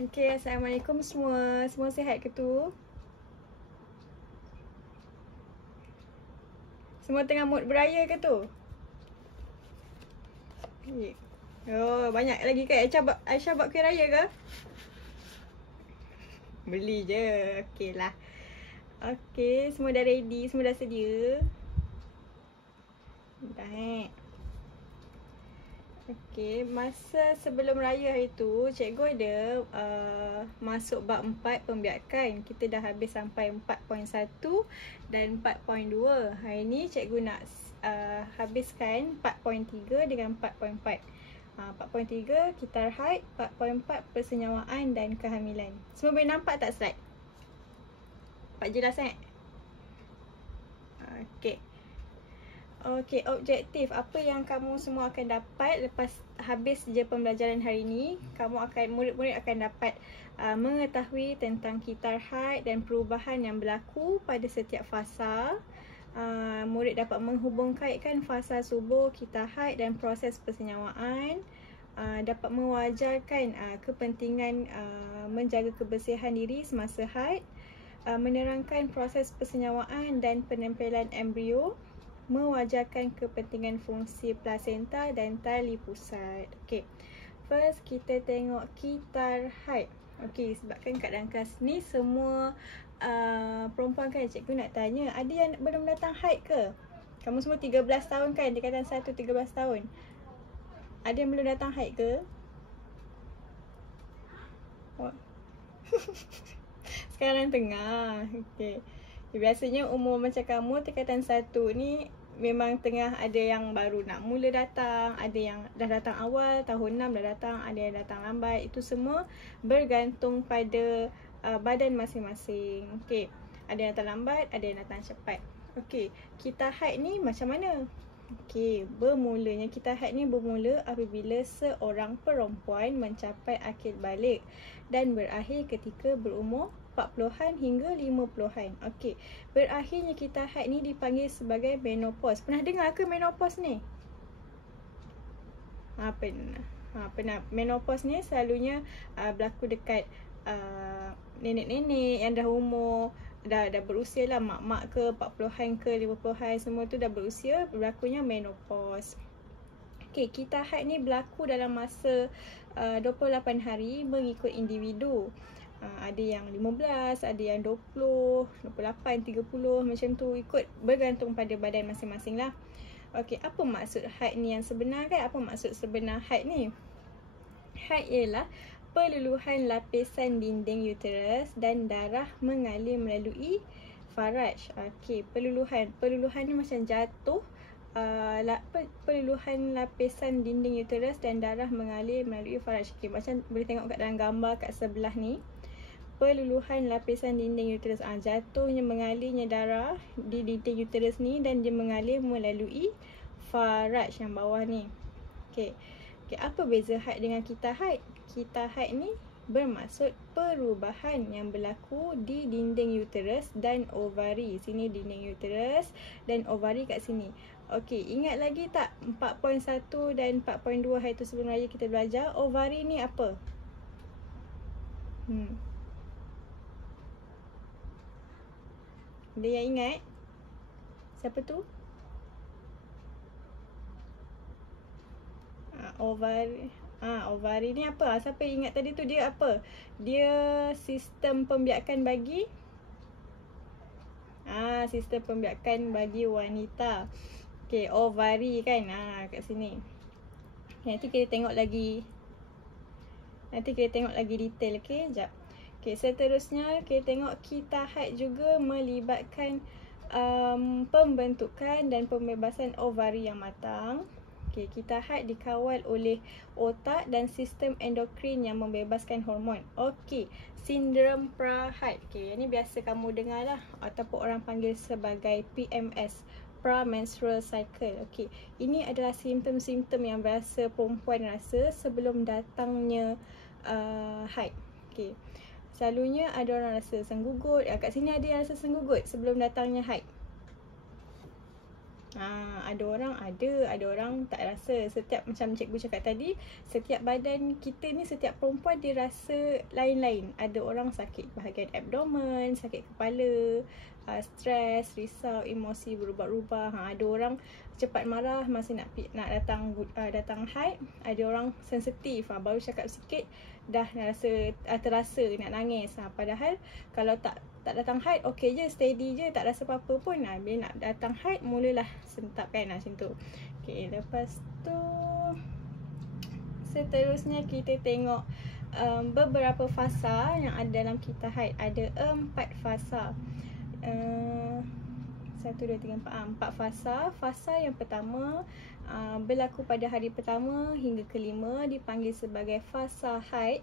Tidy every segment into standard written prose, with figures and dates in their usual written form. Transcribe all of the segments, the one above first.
Okay, Assalamualaikum semua. Semua sihat ke tu? Semua tengah mood beraya ke tu? Oh, banyak lagi ke? Aisyah buat kuih raya ke? Beli je. Okey lah. Okey, semua dah ready, semua dah sedia. Dah Okey, masa sebelum raya hari tu, cikgu ada masuk bab 4 pembiakan. Kita dah habis sampai 4.1 dan 4.2. Hari ni cikgu nak habiskan 4.3 dengan 4.4. 4.3 kitar haid, 4.4 persenyawaan dan kehamilan. Semua boleh nampak tak slide? Nampak jelas sangat? Okey. Okey, objektif apa yang kamu semua akan dapat lepas habis je pembelajaran hari ni. Murid-murid akan dapat mengetahui tentang kitar haid dan perubahan yang berlaku pada setiap fasa. Murid dapat menghubungkaitkan fasa subuh, kitar haid dan proses persenyawaan. Dapat mewajarkan kepentingan menjaga kebersihan diri semasa haid. Menerangkan proses persenyawaan dan penempelan embrio. Mewajarkan kepentingan fungsi plasenta dan tali pusat. Okey. First kita tengok kitar haid. Okey, sebabkan kat dalam kelas ni semua perempuan kan, cikgu nak tanya, ada yang belum datang haid ke? Kamu semua 13 tahun kan? Tingkatan 1 13 tahun. Ada yang belum datang haid ke? Oh. Sekarang tengah. Okey. Biasanya umur macam kamu tingkatan 1 ni memang tengah ada yang baru nak mula datang, ada yang dah datang awal, tahun 6 dah datang, ada yang datang lambat. Itu semua bergantung pada badan masing-masing. Okey. Ada yang datang lambat, ada yang datang cepat. Okey, kitar haid ni macam mana? Okey, bermulanya kitar haid ni bermula apabila seorang perempuan mencapai akil balik dan berakhir ketika berumur 40-an hingga 50-an. Okey, berakhirnya kitar haid ni dipanggil sebagai menopause. Pernah dengar ke menopause ni? Pernah. Menopause ni selalunya berlaku dekat nenek-nenek yang dah umur dah berusia lah, mak-mak ke 40-an ke 50-an, semua tu dah berusia, berlakunya menopause. Okey, kitar haid ni berlaku dalam masa 28 hari mengikut individu. Ada yang 15, ada yang 20, 28, 30 macam tu, ikut bergantung pada badan masing-masing lah. Okey, apa maksud haid ni yang sebenar kan? Apa maksud sebenar haid ni? Haid ialah peluluhan lapisan dinding uterus dan darah mengalir melalui faraj. Okey, peluluhan ni macam jatuh. Peluluhan lapisan dinding uterus dan darah mengalir melalui faraj. Okey, macam boleh tengok kat dalam gambar kat sebelah ni. Peluluhan lapisan dinding uterus, jatuhnya mengalirnya darah di dinding uterus ni dan dia mengalir melalui faraj yang bawah ni. Okey. Okey, apa beza haid dengan kitar haid? Kitar haid ni bermaksud perubahan yang berlaku di dinding uterus dan ovari. Sini dinding uterus dan ovari kat sini. Okey, ingat lagi tak 4.1 dan 4.2 hari tu sebelum raya kita belajar ovari ni apa? Ada yang ingat? Siapa tu? Ovari ni apa? Siapa ingat tadi tu dia apa? Dia sistem pembiakan bagi sistem pembiakan bagi wanita. Okey, ovari kan. Kat sini. Nanti kita tengok lagi detail. Okey, jap. Okey, seterusnya kita tengok kitar haid juga melibatkan pembentukan dan pembebasan ovari yang matang. Okey, kitar haid dikawal oleh otak dan sistem endokrin yang membebaskan hormon. Okey, sindrom pra-haid. Okey, ini biasa kamu dengar lah ataupun orang panggil sebagai PMS, premenstrual cycle. Okey, ini adalah simptom-simptom yang biasa perempuan rasa sebelum datangnya haid. Okey. Selalunya ada orang rasa senggugut. Kat sini ada yang rasa senggugut sebelum datangnya haid. Ada orang tak rasa. Setiap macam cikgu cakap tadi, setiap badan kita ni, setiap perempuan dia rasa lain-lain. Ada orang sakit bahagian abdomen, sakit kepala, stres, risau, emosi berubah-ubah. Ada orang cepat marah masa nak datang haid. Ada orang sensitif, baru cakap sikit dah rasa terasa nak nangis. Padahal kalau tak datang haid, okey je, steady je, tak rasa apa-apa pun. Bila nak datang haid, mulalah sentap kan, macam tu. Okey, lepas tu seterusnya kita tengok beberapa fasa yang ada dalam kita haid. Ada 4 fasa. 1, 2, 3, 4. 4 fasa. Fasa yang pertama berlaku pada hari pertama hingga kelima, dipanggil sebagai fasa haid.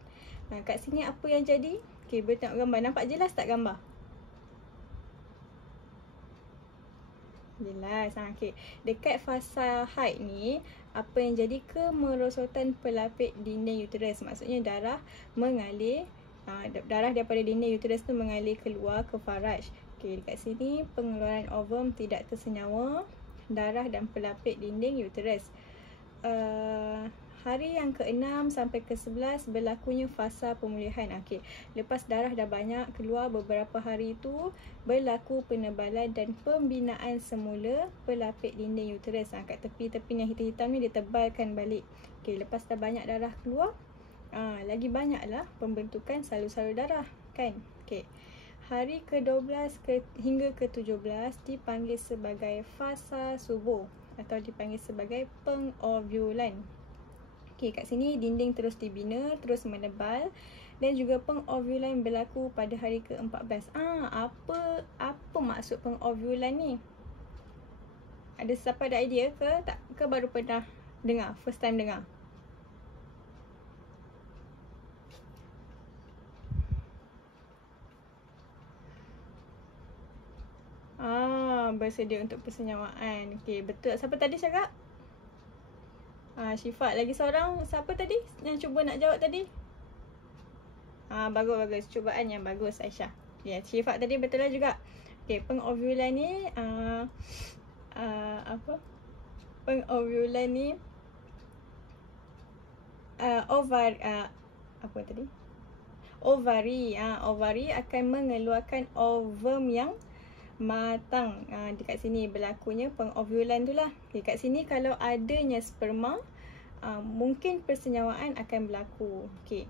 Kat sini apa yang jadi? Okey, boleh tengok gambar. Nampak jelas tak gambar? Jelas. Okey. Dekat fasa haid ni, apa yang jadi? Kemerosotan pelapik dinding uterus. Maksudnya darah mengalir, darah daripada dinding uterus tu mengalir keluar ke faraj. Okey, dekat sini pengeluaran ovum tidak tersenyawa, darah dan pelapik dinding uterus. Hari yang ke-6 sampai ke-11 berlakunya fasa pemulihan. Okey, lepas darah dah banyak keluar beberapa hari tu, berlaku penebalan dan pembinaan semula pelapik dinding uterus. Kat tepi-tepi yang hitam-hitam ni ditebalkan balik. Okey, lepas dah banyak darah keluar, lagi banyaklah pembentukan salur-salur darah, kan? Okey. Hari ke-12 hingga ke-17 dipanggil sebagai fasa subuh atau dipanggil sebagai pengovulan. Okey, kat sini dinding terus dibina, terus menebal, dan juga pengovulan berlaku pada hari ke-14. Apa maksud pengovulan ni? Ada siapa ada idea ke tak? Ke baru pernah dengar, first time dengar? Bersedia untuk persenyawaan. Okey, betul. Siapa tadi cakap? Syifa. Lagi seorang, siapa tadi yang cuba nak jawab tadi? Bagus. Cubaan yang bagus, Aisyah. Ya, Syifa tadi betul lah juga. Okey, pengovulan ni Pengovulan ni ovari akan mengeluarkan ovum yang matang. Dekat sini berlakunya pengovulan tu lah. Dekat sini kalau adanya sperma, mungkin persenyawaan akan berlaku. Okey.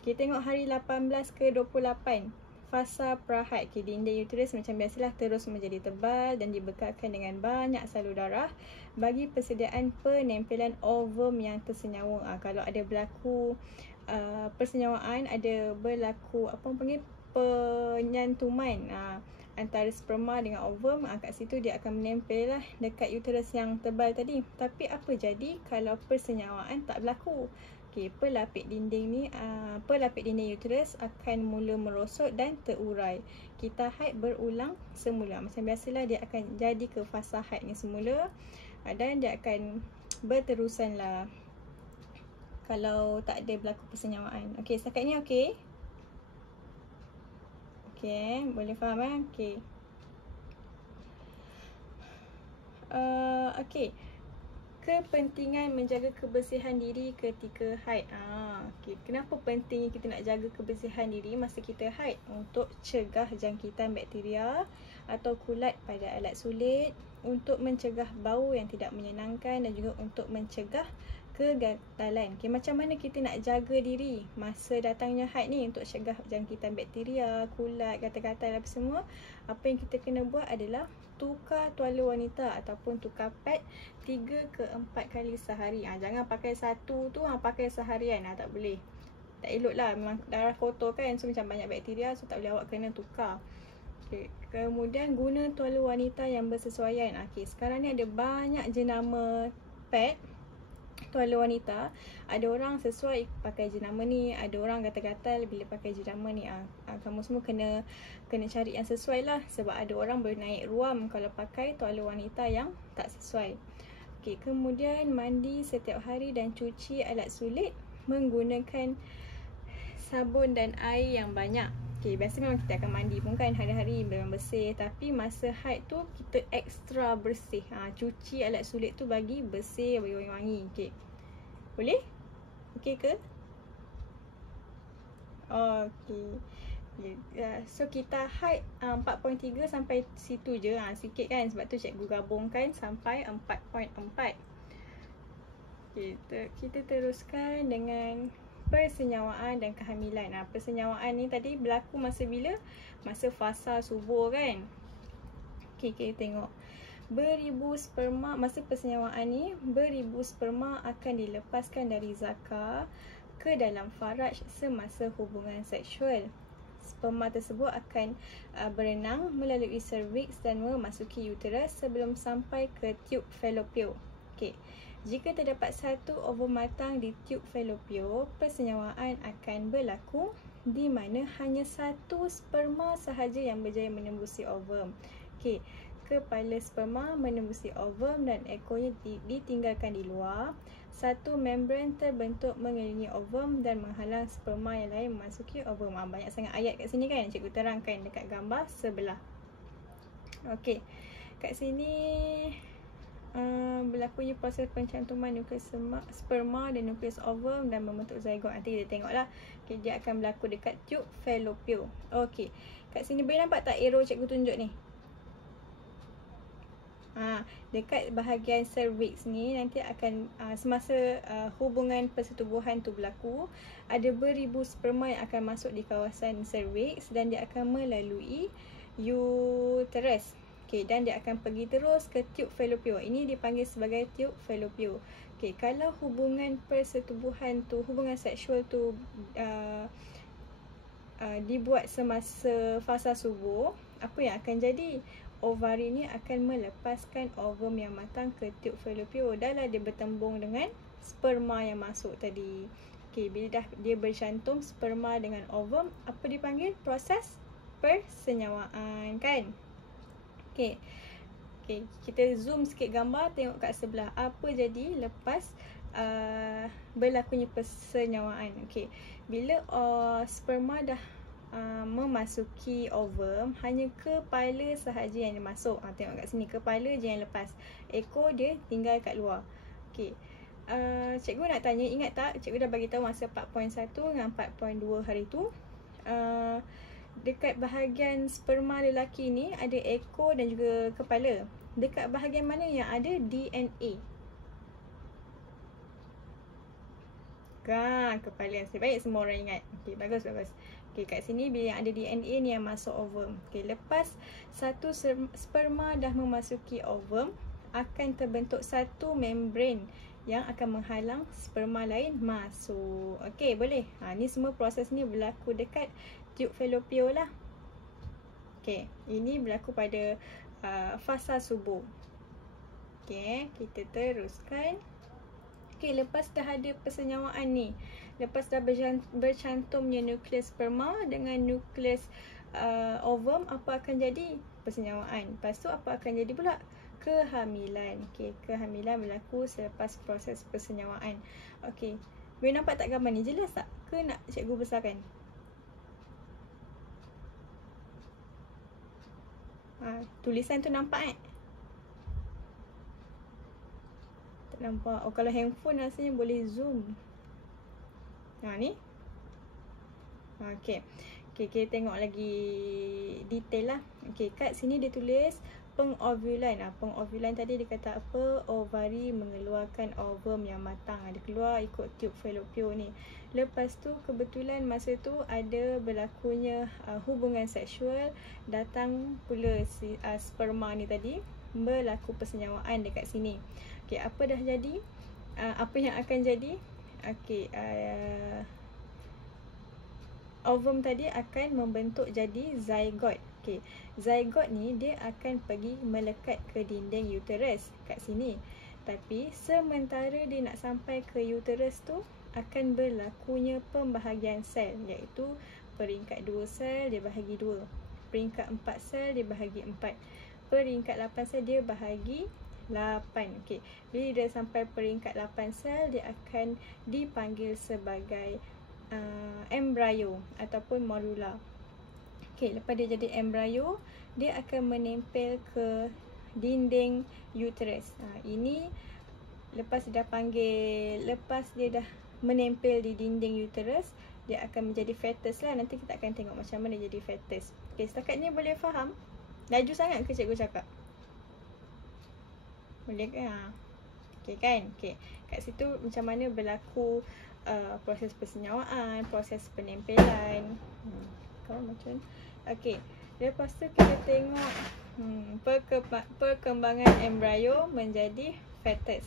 Kita tengok hari 18 ke 28. Fasa prahaid. Dinding uterus macam biasalah terus menjadi tebal dan dibekalkan dengan banyak salur darah bagi persediaan penempelan ovum yang tersenyawa. Kalau ada berlaku persenyawaan, ada berlaku penyantuman antara sperma dengan ovum, kat situ dia akan menempel lah dekat uterus yang tebal tadi. Tapi apa jadi kalau persenyawaan tak berlaku? Okey, pelapik dinding uterus akan mula merosot dan terurai. Kita haid berulang semula. Macam biasalah dia akan jadi ke fasa haid ni semula, dan dia akan berterusan lah kalau tak ada berlaku persenyawaan. Okey, setakat ni okey? Okey, boleh faham okey. Okey. Kepentingan menjaga kebersihan diri ketika haid. Okey, kenapa pentingnya kita nak jaga kebersihan diri masa kita haid? Untuk cegah jangkitan bakteria atau kulat pada alat sulit, untuk mencegah bau yang tidak menyenangkan, dan juga untuk mencegah kegatalan. Okey, macam mana kita nak jaga diri masa datangnya haid ni untuk cegah jangkitan bakteria, kulat, gatal-gatal apa semua? Apa yang kita kena buat adalah tukar tuala wanita ataupun tukar pad 3 ke 4 kali sehari. Jangan pakai satu tu pakai seharian, tak boleh. Tak elok lah, memang darah kotor kan, so macam banyak bakteria, so tak boleh, awak kena tukar. Okay. Kemudian guna tuala wanita yang bersesuaian. Okey, sekarang ni ada banyak jenama pad tuala wanita. Ada orang sesuai pakai jenama ni, ada orang gatal-gatal bila pakai jenama ni. Kamu semua kena cari yang sesuai lah, sebab ada orang boleh naik ruam kalau pakai tuala wanita yang tak sesuai. Okey, kemudian mandi setiap hari dan cuci alat sulit menggunakan sabun dan air yang banyak. Okay, biasa memang kita akan mandi pun kan hari-hari memang bersih. Tapi masa haid tu kita ekstra bersih. Cuci alat sulit tu bagi bersih, bagi wangi-wangi. Okay. Boleh? Okay ke? Okay. So kita haid 4.3 sampai situ je. Sikit kan, sebab tu cikgu gabungkan sampai 4.4. Okay, kita teruskan dengan persenyawaan dan kehamilan. Persenyawaan ni tadi berlaku masa bila? Masa fasa subur kan. Okay, kita tengok. Beribu sperma, masa persenyawaan ni, beribu sperma akan dilepaskan dari zakar ke dalam faraj semasa hubungan seksual. Sperma tersebut akan berenang melalui cervix dan memasuki uterus sebelum sampai ke tube fallopian. Okay. Jika terdapat satu ovum matang di tube fallopian, persenyawaan akan berlaku di mana hanya satu sperma sahaja yang berjaya menembusi ovum. Okay. Kepala sperma menembusi ovum dan ekornya ditinggalkan di luar. Satu membran terbentuk mengelilingi ovum dan menghalang sperma yang lain memasuki ovum. Banyak sangat ayat kat sini kan, cikgu terangkan dekat gambar sebelah. Okey, kat sini berlakunya proses pencantuman nukleus sperma dan nukleus ovum dan membentuk zygote. Nanti kita tengoklah. Okay, dia akan berlaku dekat tube fallopian. Okey, kat sini boleh nampak tak arrow cikgu tunjuk ni? Dekat bahagian cervix ni nanti akan semasa hubungan persetubuhan tu berlaku, ada beribu sperma yang akan masuk di kawasan cervix dan dia akan melalui uterus. Okay, dan dia akan pergi terus ke tube fallopian. Ini dipanggil sebagai tube fallopian. Okay, kalau hubungan persetubuhan tu, hubungan seksual tu dibuat semasa fasa subur, apa yang akan jadi? Ovari ni akan melepaskan ovum yang matang ke tube fallopian. Dah lah dia bertembung dengan sperma yang masuk tadi. Okay, bila dah dia bercantum sperma dengan ovum, apa dipanggil? Proses persenyawaan kan? Okay. Okay, kita zoom sikit gambar, tengok kat sebelah. Apa jadi lepas berlakunya persenyawaan? Okay, bila sperma dah memasuki ovum, hanya kepala sahaja yang dia masuk. Tengok kat sini, kepala je yang lepas. Ekor dia tinggal kat luar. Okay. Cikgu nak tanya, ingat tak cikgu dah bagi tahu masa 4.1 dengan 4.2 hari tu, dekat bahagian sperma lelaki ni ada ekor dan juga kepala. Dekat bahagian mana yang ada DNA? Kepala. Baik, semua orang ingat. Okay, bagus. Okay, kat sini bila yang ada DNA ni yang masuk ovum. Okay, lepas satu sperma dah memasuki ovum, akan terbentuk satu membran yang akan menghalang sperma lain masuk. Okay, boleh. Ni semua proses ni berlaku dekat tube fallopian lah. Okay, ini berlaku pada fasa subur. Okay, kita teruskan. Okay, lepas dah ada persenyawaan ni, lepas dah bercantumnya nukleus sperma dengan nukleus ovum, apa akan jadi? Persenyawaan. Lepas tu apa akan jadi pula? Kehamilan. Okay, kehamilan berlaku selepas proses persenyawaan. Okay, boleh nampak tak gambar ni? Jelas tak? Ke nak cikgu besarkan? Tulisan tu nampak tak nampak? Kalau handphone rasanya boleh zoom. Ni. Okay, kita tengok lagi detail lah. Okay, kat sini dia tulis pengovulan. Pengovulan tadi dia kata apa? Ovari mengeluarkan ovum yang matang. Dia keluar ikut tube fallopian ni. Lepas tu kebetulan masa tu ada berlakunya hubungan seksual, datang pula si sperma ni tadi, berlaku persenyawaan dekat sini. Okay, apa dah jadi? Apa yang akan jadi? Okay, ovum tadi akan membentuk jadi zygote. Okay, zygote ni dia akan pergi melekat ke dinding uterus kat sini. Tapi sementara dia nak sampai ke uterus tu, akan berlakunya pembahagian sel, iaitu peringkat 2 sel dia bahagi 2, peringkat 4 sel dia bahagi 4, peringkat 8 sel dia bahagi 8. Okey, bila dia sampai peringkat 8 sel, dia akan dipanggil sebagai embrio ataupun morula. Okey, lepas dia jadi embrio, dia akan menempel ke dinding uterus. Ini lepas dia dah menempel di dinding uterus, dia akan menjadi fetus lah. Nanti kita akan tengok macam mana jadi fetus. Okey, setakat ni boleh faham? Laju sangat ke cikgu cakap? Boleh ke? Okey kan? Okey. Kat situ macam mana berlaku proses persenyawaan, proses penempelan. Kau macam okey. Lepas tu kita tengok perkembangan embrio menjadi fetus.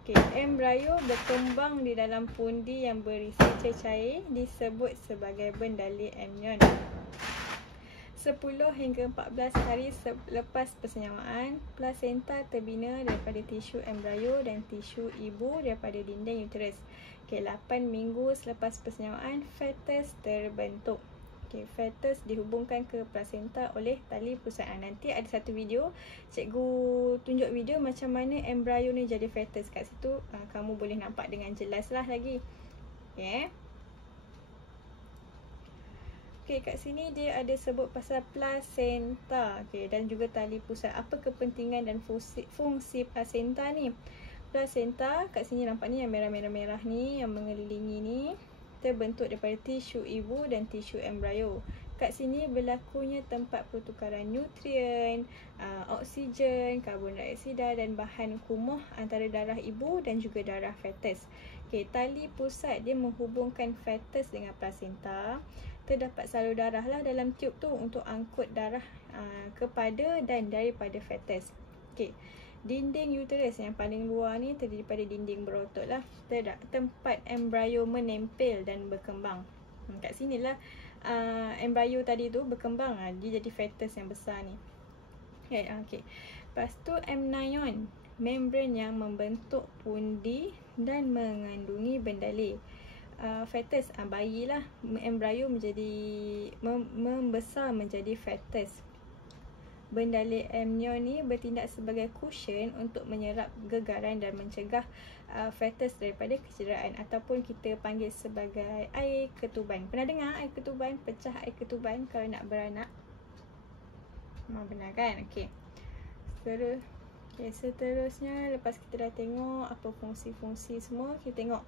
Okey, embrio berkembang di dalam pundi yang berisi cecair disebut sebagai bendali amnion. 10 hingga 14 hari selepas persenyawaan, plasenta terbina daripada tisu embrio dan tisu ibu daripada dinding uterus. Okey, 8 minggu selepas persenyawaan, fetus terbentuk. Okey, fetus dihubungkan ke plasenta oleh tali pusat. Nanti ada satu video, cikgu tunjuk video macam mana embrio ni jadi fetus. Kat situ kamu boleh nampak dengan jelas lah lagi. Okey. Okey, kat sini dia ada sebut pasal plasenta. Okey, dan juga tali pusat. Apa kepentingan dan fungsi plasenta ni? Plasenta kat sini nampak ni yang merah-merah ni yang mengelilingi ni terbentuk daripada tisu ibu dan tisu embrio. Kat sini berlakunya tempat pertukaran nutrien, oksigen, karbon dioksida dan bahan kumuh antara darah ibu dan juga darah fetus. Okey, tali pusat dia menghubungkan fetus dengan plasenta. Terdapat salur darah lah dalam tiub tu untuk angkut darah kepada dan daripada fetus. Okey, dinding uterus yang paling luar ni terdiri daripada dinding berotot lah. Tempat embrio menempel dan berkembang. Kat sinilah embrio tadi tu berkembang, dia jadi fetus yang besar ni. Okey. Lepas tu amnion, membran yang membentuk pundi dan mengandungi bendali. Fetus, bayi lah, embrio menjadi membesar menjadi fetus. Bendali amnion ni bertindak sebagai cushion untuk menyerap gegaran dan mencegah fetus daripada kecederaan ataupun kita panggil sebagai air ketuban. Pernah dengar air ketuban, pecah air ketuban kalau nak beranak? Benar kan? Okey. Seterusnya lepas kita dah tengok apa fungsi-fungsi semua, kita tengok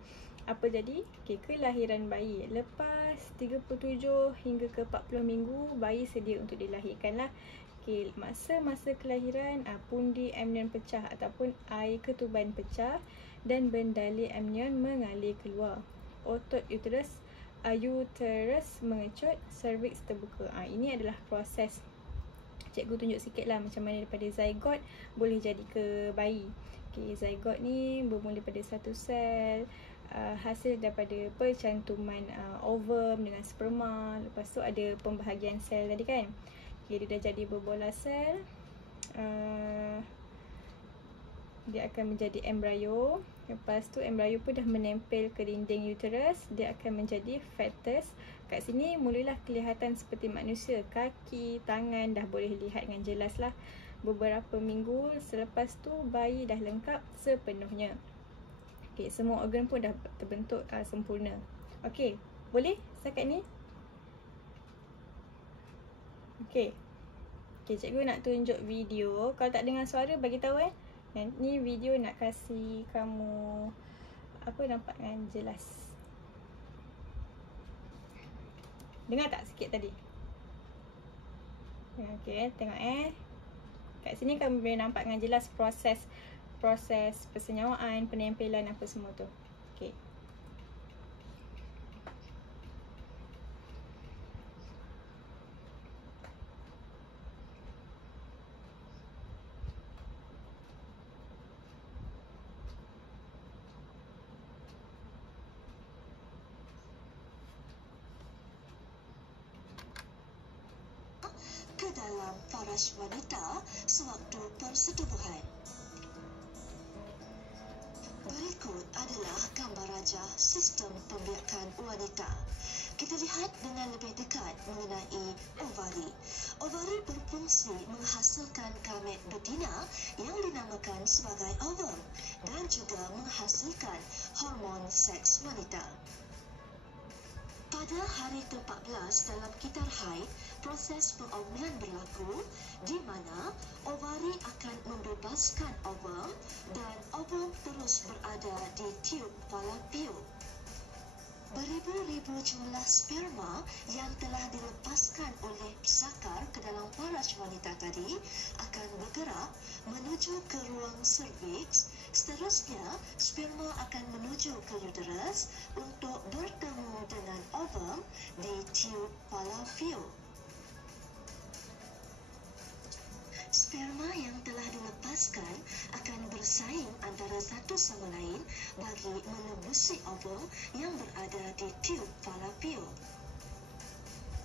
apa jadi. Okey, kelahiran bayi. Lepas 37 hingga ke 40 minggu, bayi sedia untuk dilahirkan lah. Okey, masa kelahiran pundi amnion pecah ataupun air ketuban pecah dan bendali amnion mengalir keluar. Otot uterus mengecut, cervix terbuka. Ini adalah proses. Cikgu tunjuk sikit lah macam mana daripada zygote boleh jadi ke bayi. Okay, zygote ni bermula pada satu sel, hasil daripada percantuman ovum dengan sperma. Lepas tu ada pembahagian sel tadi kan. Okay, dia dah jadi berbola sel. Dia akan menjadi embrio. Lepas tu embrio pun dah menempel ke dinding uterus. Dia akan menjadi fetus. Kat sini mulalah kelihatan seperti manusia. Kaki, tangan dah boleh lihat dengan jelas lah. Beberapa minggu selepas tu bayi dah lengkap sepenuhnya. Okey, semua organ pun dah terbentuk sempurna. Okey, boleh setakat ni? Okey. Okey, cikgu nak tunjuk video. Kalau tak dengar suara bagi tahu Ni video nak kasih kamu nampak dengan jelas. Dengar tak sikit tadi? Okey, tengok kat sini kamu boleh nampak dengan jelas proses persenyawaan, penempelan apa semua tu. Okey. Ke dalam paras wanita sewaktu persetubuhan. Berikut adalah gambar rajah sistem pembiakan wanita. Kita lihat dengan lebih dekat mengenai ovari. Ovari berfungsi menghasilkan gamet betina yang dinamakan sebagai ovum dan juga menghasilkan hormon seks wanita. Pada hari ke-14 dalam kitar haid, proses pengawalan berlaku di mana ovari akan membebaskan ovum dan ovum terus berada di tiub fallopian. Beribu-ribu jumlah sperma yang telah dilepaskan oleh pesakar ke dalam paras wanita tadi akan bergerak menuju ke ruang serviks. Seterusnya, sperma akan menuju ke uterus untuk bertemu dengan ovum di tiub fallopian. Sperma yang telah dilepaskan akan bersaing antara satu sama lain bagi menembusi ovum yang berada di tiub fallopian.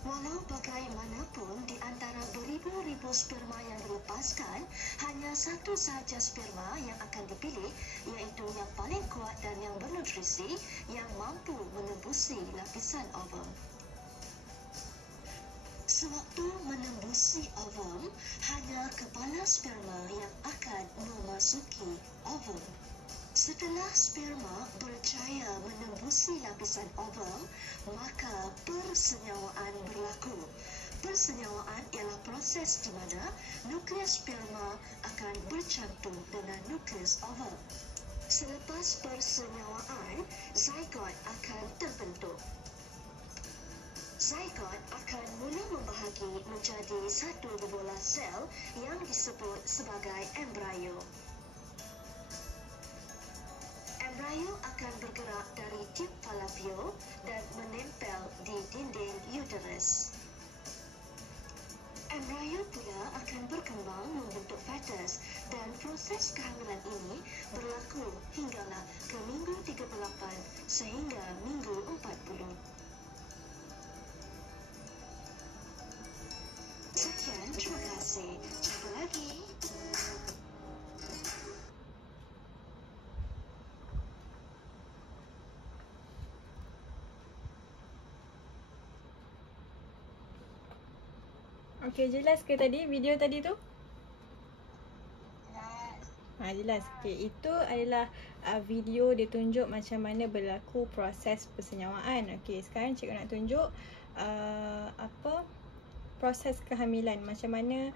Walau bagaimanapun, di antara beribu-ribu sperma yang dilepaskan, hanya satu sahaja sperma yang akan dipilih, iaitu yang paling kuat dan yang bernutrisi yang mampu menembusi lapisan ovum. Sewaktu menembusi ovum, hanya kepala sperma yang akan memasuki ovum. Setelah sperma berjaya menembusi lapisan ovum, maka persenyawaan berlaku. Persenyawaan ialah proses di mana nukleus sperma akan bercantum dengan nukleus ovum. Selepas persenyawaan, zygote akan terbentuk. Zygote akan mula membahagi menjadi satu bubolah sel yang disebut sebagai embrio. Embrio akan bergerak dari tiub fallopian dan menempel di dinding uterus. Embrio pula akan berkembang membentuk fetus dan proses kehamilan ini berlaku hinggalah ke minggu 38 sehingga minggu 40. Sekian, terima kasih. Jumpa lagi. Okey, jelas ke tadi video tadi tu? Jelas. Jelas. Okey, itu adalah video dia tunjuk macam mana berlaku proses persenyawaan. Okey, sekarang cikgu nak tunjuk proses kehamilan, macam mana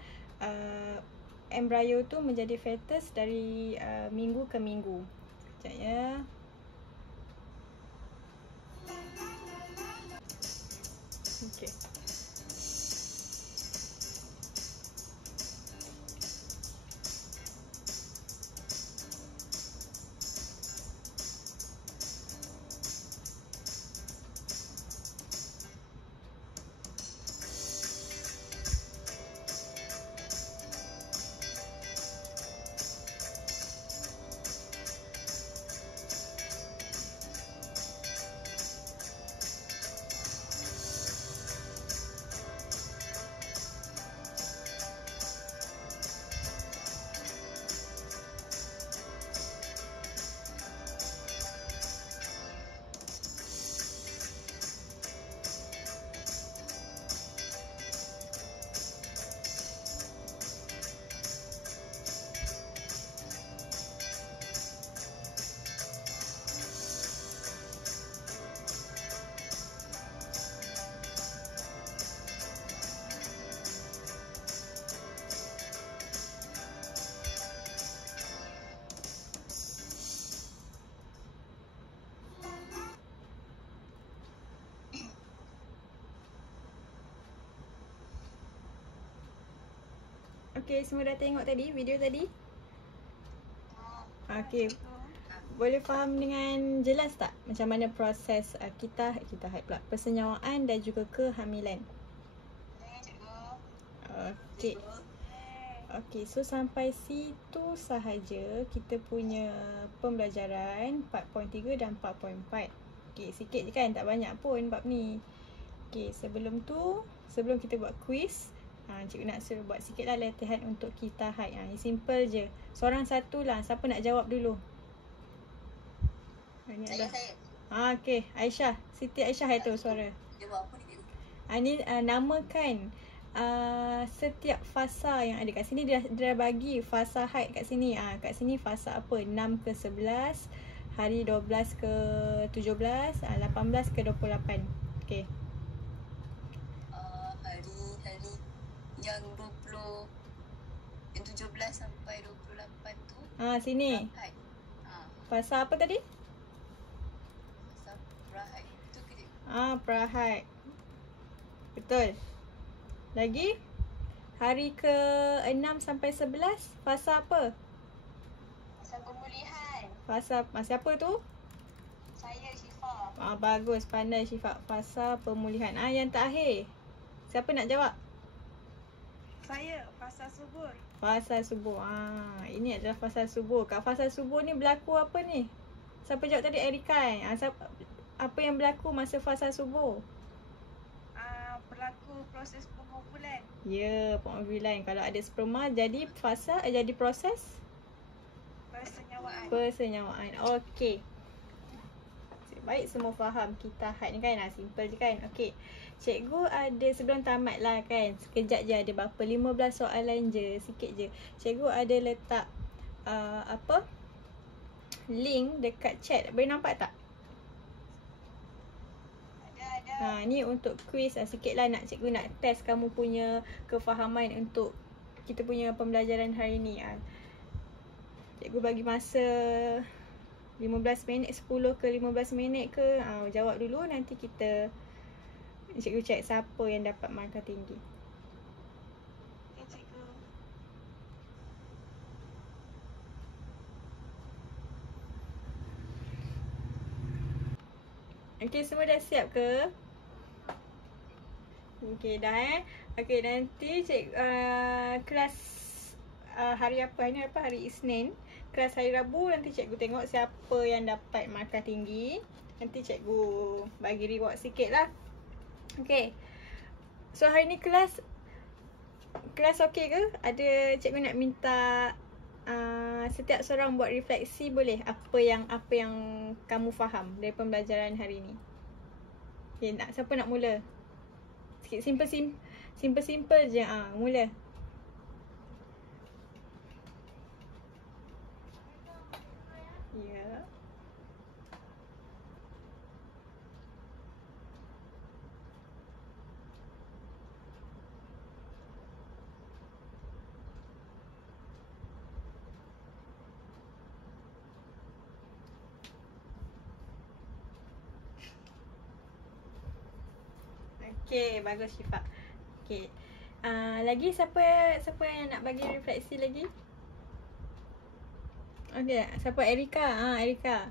embrio tu menjadi fetus dari minggu ke minggu. Sekejap ya. Okey. Okey, semua dah tengok tadi video tadi? Okey. Boleh faham dengan jelas tak macam mana proses kita haid pula, persenyawaan dan juga kehamilan? Okey. Okey, so sampai situ sahaja kita punya pembelajaran 4.3 dan 4.4. Okey, sikit je kan, tak banyak pun bab ni. Okey, sebelum kita buat quiz, cikgu nak suruh buat sikit lah latihan untuk kita haid. Simple je. Seorang satu lah. Siapa nak jawab dulu? Saya. Okey, Aisyah. Siti Aisyah itu suara. Jawab apa ni? Ni namakan setiap fasa yang ada kat sini. Dia dah bagi fasa haid kat sini. Kat sini fasa apa? 6 ke 11, hari 12 ke 17, 18 ke 28. Okey. yang 17 sampai 28 tu Sini. Prahat. Pasal apa tadi? Pasal Prahat tu ke dia? Prahat. Betul. Lagi? Hari ke-6 sampai 11 fasa apa? Pasal pemulihan. Fasa siapa tu? Saya Syifa. Bagus, pandai Syifa. Fasa pemulihan. Yang terakhir. Siapa nak jawab? Saya fasa subur. Fasa subuh. Ini adalah fasa subuh. Kat fasa subuh ni berlaku apa ni? Siapa jawab tadi? Erika kan? Apa yang berlaku masa fasa subuh? Berlaku proses pengovulan. Ya, pengovulan. Kalau ada sperma jadi fasa, jadi proses Persenyawaan. persenyawaan. Okey. Baik, semua faham kita had ni kan. Simple je kan. Okey. Cikgu ada sebelum tamat lah kan. Sekejap je, ada berapa? 15 soalan je. Sikit je. Cikgu ada letak link dekat chat. Boleh nampak tak? Ada. Ni untuk quiz sikit lah, cikgu nak test kamu punya kefahaman untuk kita punya pembelajaran hari ni. Cikgu bagi masa 15 minit, 10 ke 15 minit ke. Jawab dulu, nanti cikgu check siapa yang dapat markah tinggi. Ya, cikgu. Okey, semua dah siap ke? Okey, dah Okey, nanti kelas hari apa? Ini apa? Hari Isnin. Kelas hari Rabu nanti cikgu tengok siapa yang dapat markah tinggi. Nanti cikgu bagi reward sikit lah. Okey. So hari ni kelas okey ke? Ada cikgu nak minta setiap seorang buat refleksi boleh? Apa yang kamu faham dari pembelajaran hari ni? Okay, siapa nak mula? Sikit simple je. Mula. Ya. Okey, bagus Syifa. Okey. Lagi siapa yang nak bagi refleksi lagi? Okey, siapa? Erika. Erika.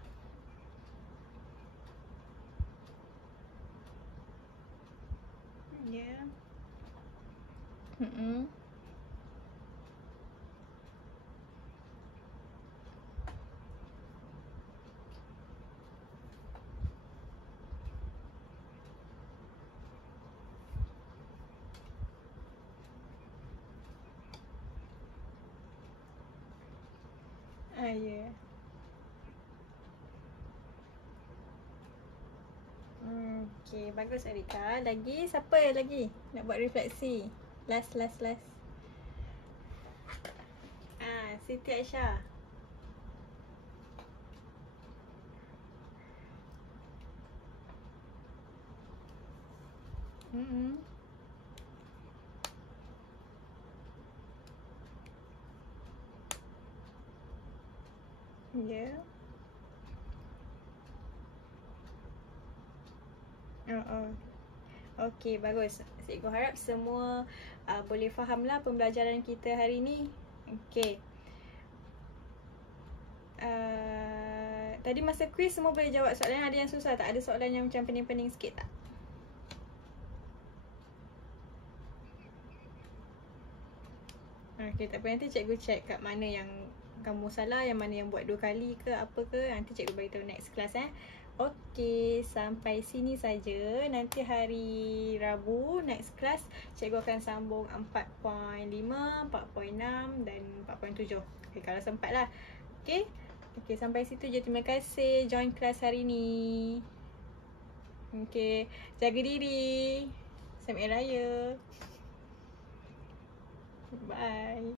Ya. Ya. Okey, bagus Erika. Lagi siapa lagi nak buat refleksi? Last. Siti Aisyah. Ya. Okey, bagus. Cikgu harap semua boleh fahamlah pembelajaran kita hari ni. Okey. Tadi masa quiz semua boleh jawab soalan. Ada yang susah tak? Ada soalan yang macam pening-pening sikit tak? Okey, tak apa. Nanti cikgu check kat mana yang kamu salah, yang mana yang buat 2 kali ke apa ke. Nanti cikgu beritahu next class Okey, sampai sini saja. Nanti hari Rabu next class cikgu akan sambung 4.5, 4.6 dan 4.7. Okey, kalau sempat lah. Okey. Okey, sampai situ je. Terima kasih join kelas hari ni. Okey, jaga diri. Selamat Hari Raya. Bye.